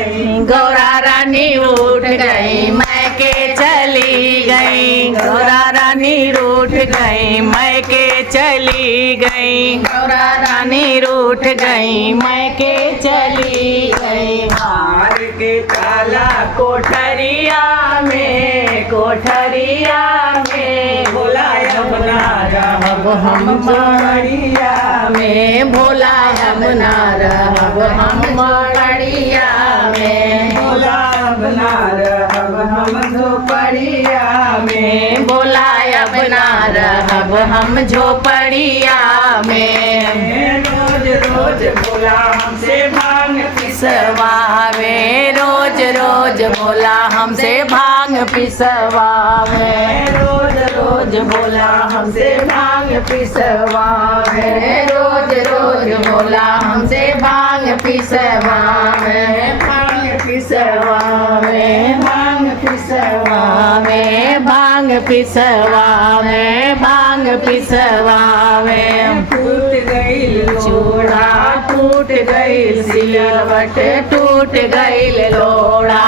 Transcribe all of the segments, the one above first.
गौरा रानी रूठ गई मैके चली गई, गौरा रानी रूठ गई मैके चली गई, गौरा रानी रूठ गई मैके चली गई। मार के ताला कोठरिया में, कोठरिया में भोला अपना रहब हम मड़िया में, भोला अपना रहब हम मड़िया में, भोला अपना रहब हम झोपड़िया में, भोला अपना रहब हम झोपड़िया में। रोज रोज भोला हमसे भांग पिसवावे, रोज रोज भोला हमसे भांग पिसवावे, रोज रोज भोला हमसे भांग पिसवावे, रोज रोज भोला हमसे भांग पिसवावे, भांग पिसवावे, भांग पिसवावे, भांग पिसवावे, भांग पिसवावे। टूट गई चूड़ा, टूट गई सिलवट, टूट गई लोड़ा,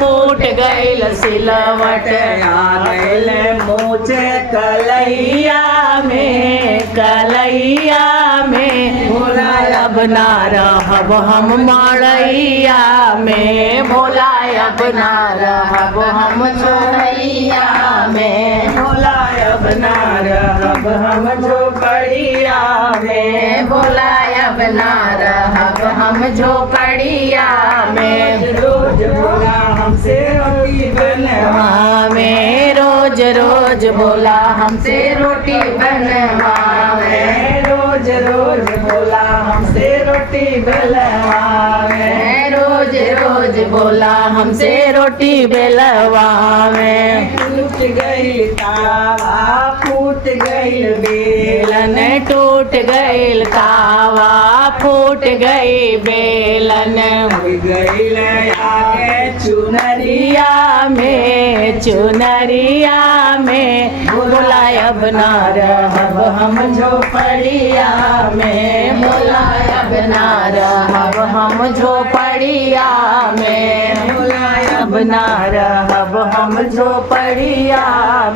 टूट गई सिलवट। आ गई मूछ कलैया में, कलैया में भोला अब ना रहब हम मड़ैया में, भोला अब ना रहब हम झोपड़िया में, भोला अब ना रहब हम झोपड़िया में, भोला अब ना रहब हम झोपड़िया में। रोज भोला हमसे रोटी बनवावे, रोज रोज भोला हमसे रोटी बनवावे, रोज रोज भोला हमसे रोटी बेलवावे, रोज रोज भोला हमसे रोटी बेलवावे। टूट गई तावा, फूट गई बेलन, टूट गई तावा, फूट गई बेलन, गई आगे चुनरिया में, चुनरिया में भोला अब ना रहब हम झोपड़िया में, भोला अब ना रहब हम झोपड़िया में, भोला अब ना रहब हम झोपड़िया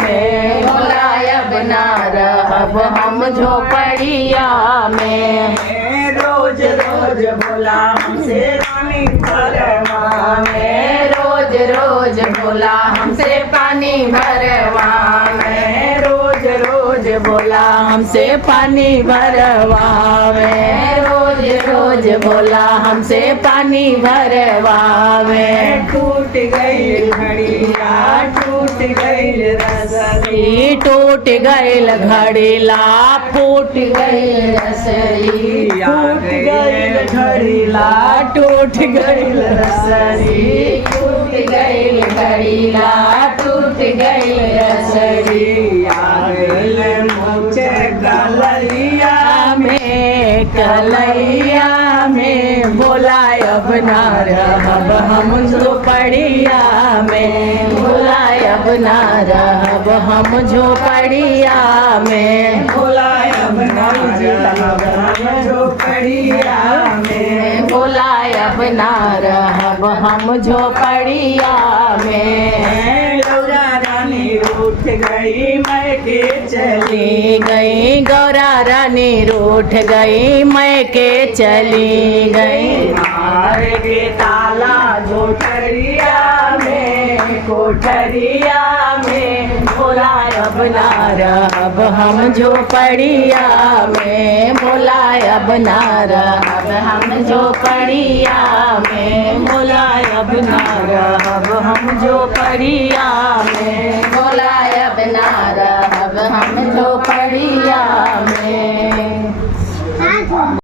में, भोला अब ना रहब हम झोपड़िया में। रोज रोज भोला हमसे पानी भरवावे, रोज रोज भोला हमसे पानी भरवावे, रोज रोज भोला हमसे पानी भरवावे, रोज रोज भोला हमसे पानी भरवावे। टूट गई घड़िया, टूट गई रसरी, टूट गई घड़िला, फूट गई रसरी, टूट गई घड़िला, टूट गई रसरी, टूट गई घड़िला, टूट गई रसरी। आ गई मुझे कलैया में, कलैया में भोला अब ना रहब हम झोपड़िया में, भोला अब ना रहब हम झोपड़िया में, भोला अब ना रहब हम झोपड़िया में, भोला अब ना रहब हम झोपड़िया में। गौरा रानी रूठ गई मैके चली गई, गौरा रानी रूठ गई मैके चली गई। मार के ताला झोपड़िया में, कोठरिया में भोला अब ना रहब हम झोपड़िया में, भोला अब ना रहब हम झोपड़िया में, भोला अब ना रहब हम झोपड़िया में।